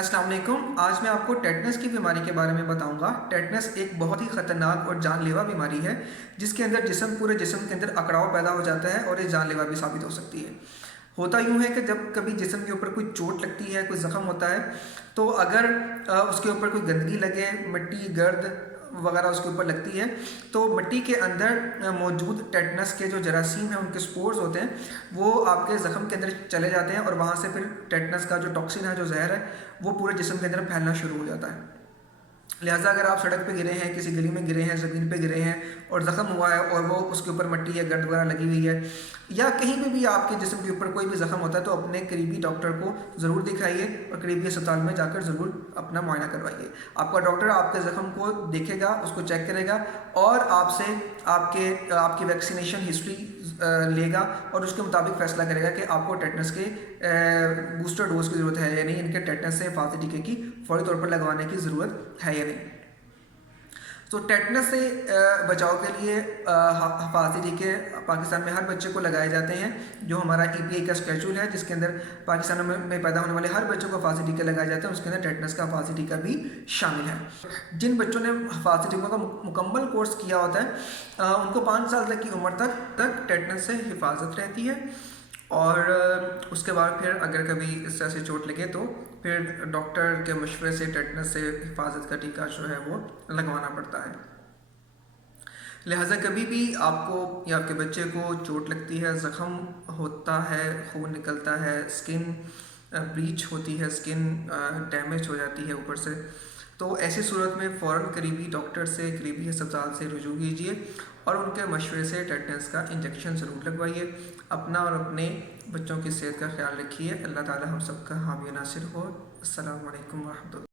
अस्सलाम वालेकुम। आज मैं आपको टेटनस की बीमारी के बारे में बताऊंगा। टेटनस एक बहुत ही ख़तरनाक और जानलेवा बीमारी है जिसके अंदर पूरे जिस्म के अंदर अकड़ाव पैदा हो जाता है और ये जानलेवा भी साबित हो सकती है। होता यूँ है कि जब कभी जिस्म के ऊपर कोई चोट लगती है, कोई ज़ख़म होता है, तो अगर उसके ऊपर कोई गंदगी लगे, मिट्टी, गर्द वगैरह उसके ऊपर लगती है, तो मिट्टी के अंदर मौजूद टेटनस के जो जरासीम हैं, उनके स्पोर्स होते हैं, वो आपके ज़ख़म के अंदर चले जाते हैं और वहाँ से फिर टेटनस का जो टॉक्सिन है, जो जहर है, वो पूरे जिस्म के अंदर फैलना शुरू हो जाता है। लिहाजा अगर आप सड़क पे गिरे हैं, किसी गली में गिरे हैं, ज़मीन पे गिरे हैं और ज़ख़म हुआ है और वो उसके ऊपर मिट्टी या गर्द वगैरह लगी हुई है, या कहीं पे भी आपके जिस्म के ऊपर कोई भी ज़ख़म होता है, तो अपने करीबी डॉक्टर को ज़रूर दिखाइए और करीबी अस्पताल में जाकर ज़रूर अपना मुआयना करवाइए। आपका डॉक्टर आपके ज़ख़म को देखेगा, उसको चेक करेगा और आपसे आपकी वैक्सीनेशन हिस्ट्री लेगा और उसके मुताबिक फ़ैसला करेगा कि आपको टेटनस के बूस्टर डोज की ज़रूरत है या नहीं, इनके टेटनस से हिफाजती टीके की फौरी तौर पर लगवाने की ज़रूरत है या नहीं। तो टेटनस से बचाव के लिए हिफाजती टीके पाकिस्तान में हर बच्चे को लगाए जाते हैं। जो हमारा EPA का शेड्यूल है, जिसके अंदर पाकिस्तान में पैदा होने वाले हर बच्चों को हिफाजती टीके लगाए जाते हैं, उसके अंदर टेटनस का हिफाजती टीका भी शामिल है। जिन बच्चों ने हिफाजती टीकों का मुकम्मल कोर्स किया होता है, उनको 5 साल तक की उम्र तक टेटनस से हिफाजत रहती है। और उसके बाद फिर अगर कभी इस तरह से चोट लगे तो फिर डॉक्टर के मशवरे से टेटनस से हिफाजत का टीका जो है वो लगवाना पड़ता है। लिहाजा कभी भी आपको या आपके बच्चे को चोट लगती है, ज़ख़म होता है, खून निकलता है, स्किन ब्लीच होती है, स्किन डैमेज हो जाती है ऊपर से, तो ऐसी सूरत में फ़ौरन करीबी डॉक्टर से, करीबी अस्पताल से रुजू कीजिए और उनके मशवरे से टेटनस का इंजेक्शन ज़रूर लगवाइए। अपना और अपने बच्चों की सेहत का ख्याल रखिए। अल्लाह ताला हम सब का हामी नासिर हो। अस्सलामु अलैकुम व रहमतुल्लाह।